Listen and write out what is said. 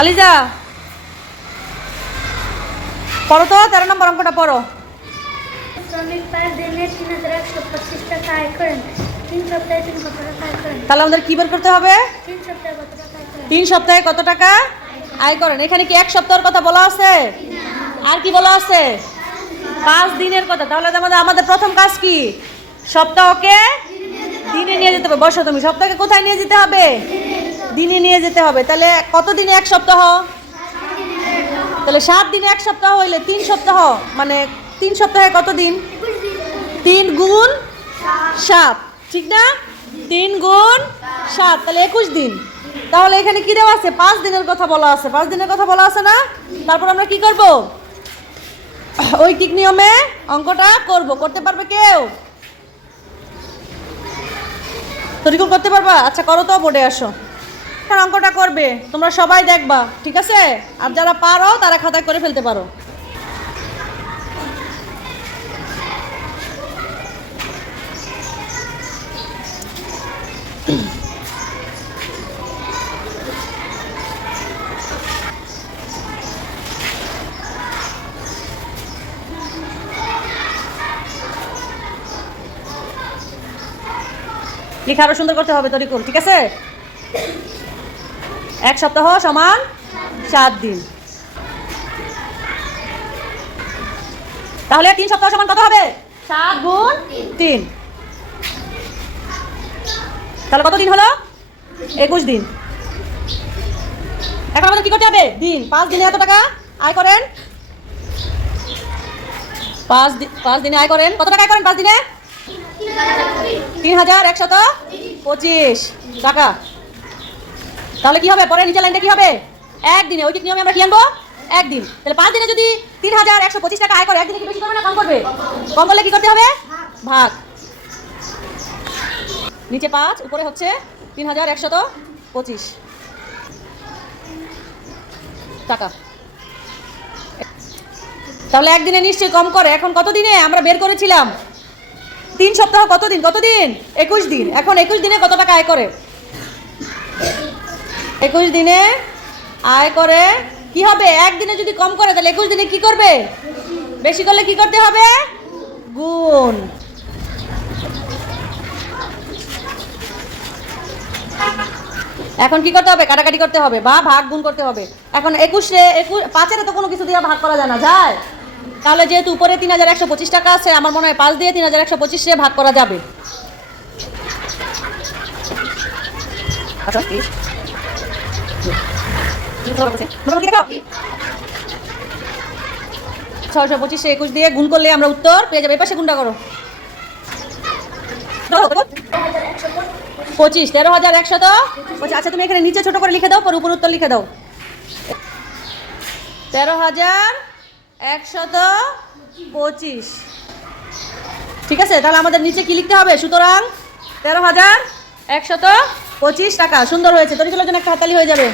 আলিজা পড়ো তো 13 নম্বর অঙ্কটা পড়ো। শ্রমিক 5 দিনে 3125 টাকা আয় করেন। 3 সপ্তাহে 3 কত টাকা আয় করেন? তাহলে আমাদের কি বের করতে হবে? 3 সপ্তাহে কত টাকা আয় করেন? 3 সপ্তাহে কত টাকা আয় করেন। এখানে কি এক সপ্তাহের কথা বলা আছে? আর কি বলা আছে? 5 দিনের কথা। তাহলে আমাদের প্রথম কাজ কি? সপ্তাহকে দিনে নিয়ে যেতে হবে। বসো তুমি। সপ্তাহকে কোথায় নিয়ে যেতে হবে? দিনে নিয়ে যেতে হবে। তাহলে কত দিনে এক সপ্তাহ? তাহলে 7 দিনে এক সপ্তাহ হইলে 3 সপ্তাহ, মানে 3 সপ্তাহে কত দিন? 3 গুণ 7, ঠিক না? 3 গুণ 7, তাহলে 21 দিন। তাহলে এখানে কি দেওয়া আছে? 5 দিনের কথা বলা আছে। 5 দিনের কথা বলা আছে না? তারপর আমরা কি করব? ঐকিক নিয়মে অঙ্কটা করব। করতে পারবে কেউ? তরিকুল করতে পারবা? আচ্ছা করো তো, বোর্ডে আসো। এখন অঙ্কটা করবে, তোমরা সবাই দেখবা, ঠিক আছে? আর যারা পারো তারা খাতায় করে ফেলতে পারো। লেখা আরো সুন্দর করতে হবে তরিকুল, ঠিক আছে? এক সপ্তাহ সমান 7 দিন। তাহলে 3 সপ্তাহ সমান কত হবে? 7 গুণ 3। তাহলে কত দিন হলো? 21 দিন। এখন আমাদের কি করতে হবে? দিন। 5 দিনে এত টাকা আয় করেন। 5 দিনে আয় করেন। কত টাকা আয় করেন 5 দিনে? 3125 টাকা। তাহলে কি হবে? পরে নিচের লাইনটা কি হবে? একদিনে। ঐকিক নিয়মে আমরা কি আনবো? একদিন। তাহলে 5 দিনে যদি 3125 টাকা আয় করে, একদিনে কি বেশি করবে না কম করবে? কম করলে কি করতে হবে? ভাগ। নিচে 5, উপরে হচ্ছে 3125 টাকা। তাহলে একদিনে নিশ্চয়ই কম করে। এখন কত দিনে আমরা বের করেছিলাম? 3 সপ্তাহ কত দিন? কত দিন? 21 দিন। এখন 21 দিনে কত টাকা আয় করে? 21 দিনে আয় করে কি হবে? একদিনে যদি কম করে তাহলে 21 দিনে কি করবে? বেশি করলে কি করতে হবে? গুণ। এখন কি করতে হবে? কাটাকাটি করতে হবে বা ভাগ গুণ করতে হবে। এখন 5-এর তো কোনো কিছু দিয়ে ভাগ করা যায় না, যায়? তাহলে যেহেতু উপরে 3125 টাকা আছে, আমার মনে হয় 5 দিয়ে 3125 ভাগ করা যাবে। আচ্ছা 625 21 দিয়ে গুণ করলে আমরা উত্তর পেয়ে যাবো। এই পাশে গুণটা করো। 25 13,100। আচ্ছা তুমি এখানে নিচে ছোট করে লিখে দাও, পর উপর উত্তর লিখে দাও। 13,125, ঠিক আছে? তাহলে আমাদের নিচে কি লিখতে হবে? সুতরাং 13,125 টাকা। সুন্দর হয়েছে। তরিকুলের জন্য একটা হাততালি হয়ে যাবে।